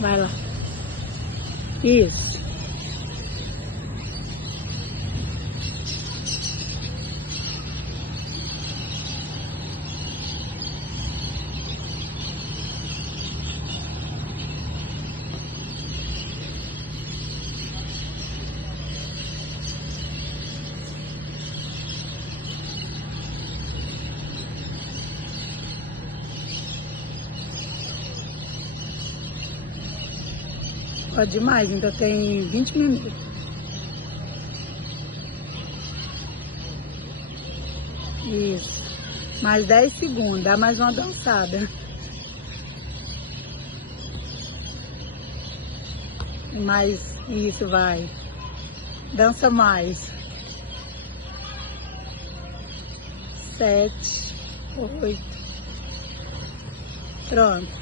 Vai lá. Isso. Pode mais, ainda tem 20 minutos. Isso. Mais 10 segundos, dá mais uma dançada. Mais, isso, vai. Dança mais. 7, 8. Pronto.